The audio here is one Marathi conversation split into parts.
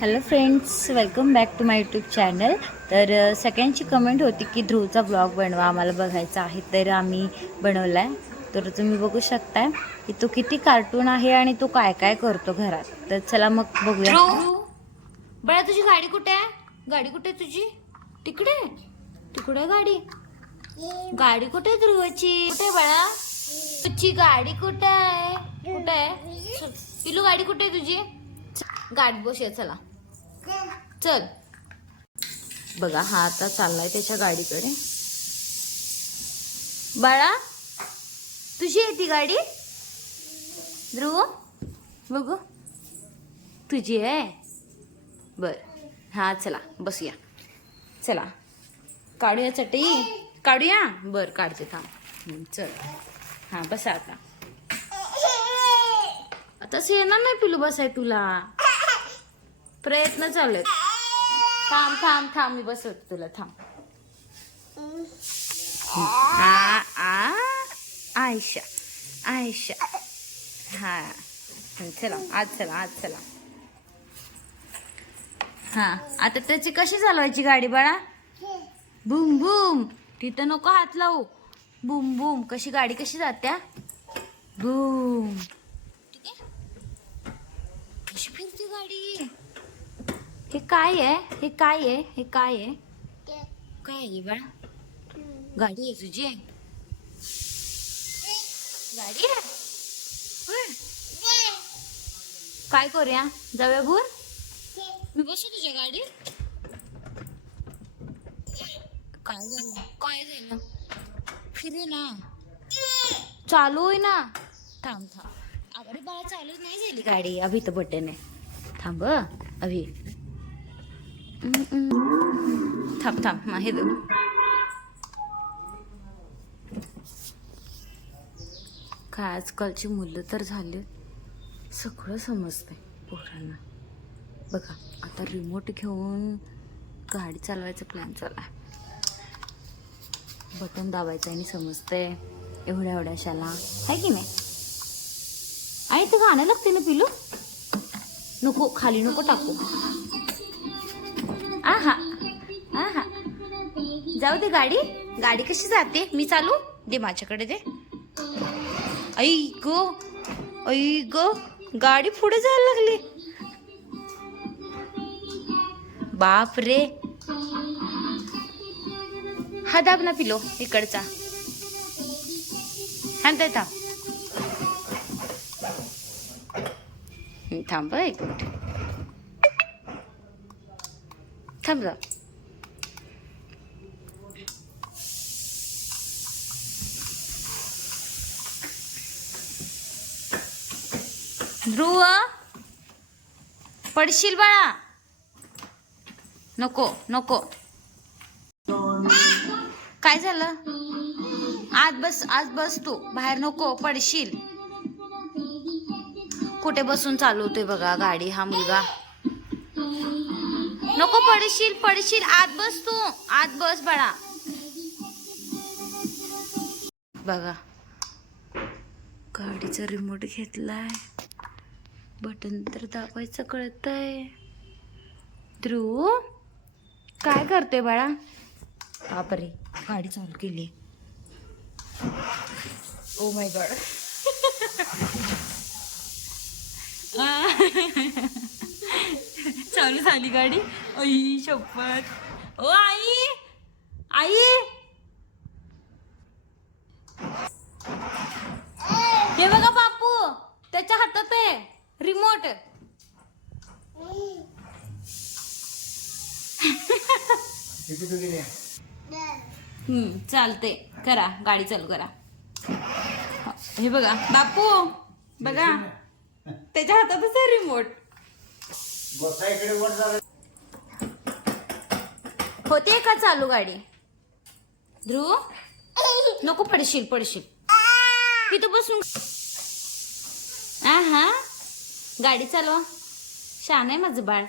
Hello friends welcome back to my YouTube channel तर सगळ्यांची कमेंट होती की ध्रुवचा ब्लॉग बनवा आम्हाला बघायचा आहे. तर आम्ही बनवला आहे तर तुम्ही बघू शकताय की तो किती कार्टून आहे आणि तो काय काय करतो घरात. तर चला मग बघूया. बळा तुझी गाडी कुठे आहे? गाडी कुठे आहे तुझी? तिकडे. तिकडे गाडी. गाडी कुठे आहे ध्रुवची? कुठे बळा? तुझी गाडी कुठे आहे? कुठे आहे? पिलू गाडी कुठे आहे तुझी? गाडी बसूया चला. चल. बघा हा आता चाललाय त्याच्या गाडीकडे. बाळा तुझी आहे ती गाडी? ध्रुव बघू. तुझी आहे? बर. हा चला बसूया. चला. काढूया चटई. काढूया? बर काढते थांब. चल. हा बसा आता. तसं येणार नाही पिलू बसाय तुला. प्रयत्न चालू आहेत. थांब थांब थांब मी बसवते तुला थांब. आ आ आयशा आयशा. हा चला आज चला आज चला. हा आता त्याची कशी चालवायची गाडी बाळा? बुम बुम. तिथं नको हात लावू. बुम बुम. कशी गाडी कशी जात्या? बुम. ठीक आहे? कशी फिरते गाडी? हे काय आहे? हे काय आहे? हे काय आहे? काय आहे बाळा? गाडी आहे तुझी? गाडी आहे? होय. काय करूया? जाऊया भूर? मी बसू तुझ्या गाडीत? काय झालं? काय झालं? फिरे ना. चालू होय ना. थांब थांब. अरे बाळा चालू नाही झाली गाडी. अभि तर बटन आहे थांब अभि. थांब थांब हा हे काय आजकालची मुलं तर झाले सगळं समजतंय पोरांना. बघा आता रिमोट घेऊन गाडी चालवायचा प्लॅन चाललाय बटन दाबायचं आणि समजतंय एवढ्या एवढ्याशाला आहे की नाही? आणि ते गाणं लागते ना पिलू? नको खाली नको टाकू. आहा. हा जाऊ दे गाडी. गाडी कशी जाते? मी चालू? दे माझ्याकडे दे. ऐ गो. ऐ गो. गाडी पुढे जायला लागली. बाप रे. हा दाब ना पिलो इकडचा. थांब थांब थांब थांब एक मिनिट. थांब जा. ध्रुव पडशील बाळा. नको नको. काय झालं? आज बस आज बस तू. बाहेर नको पडशील. कुठे बसून चालवतोय बघा गाडी हा मुलगा. नको पडशील पडशील. आत बस तू. आत बस बाळा. बघा. गाडीचा रिमोट घेतलाय. बटन तर दाबायचं कळतंय. ध्रुव काय करते बाळा? बापरे गाडी चालू केली. ओ माय गॉड चालू झाली गाडी. आई शपथ. ओ आई! आई! हे बघा बापू त्याच्या हातात आहे. रिमोट. हम्म चालते करा गाडी चालू करा. हे बघा बापू बघा. त्याच्या हातातच आहे रिमोट. होते का चालू गाडी? ध्रुव नको पडशील पडशील. इथं बसून हा गाडी चालवा. शान आहे माझं बाळ.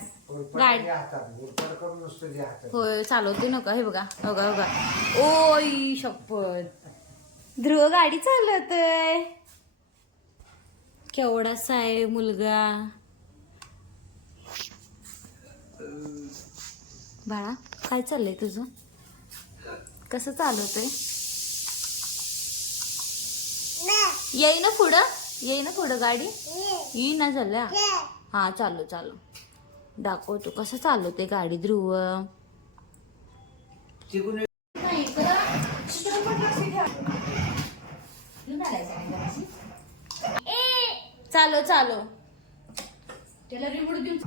गाडी होय चालवते नका. हे बघा बघा बघा. ओय शपथ ध्रुव गाडी चालवतोय. केवढासा आहे मुलगा. बाळा काय चाललंय तुझं? कसं चालवतंय? येई ना पुढं? येई ना पुढं गाडी? येई ना झाल्या? हा चालू चालू दाखवतो कसं चालवते गाडी ध्रुव? चालो चालो त्याला रिमोट देऊन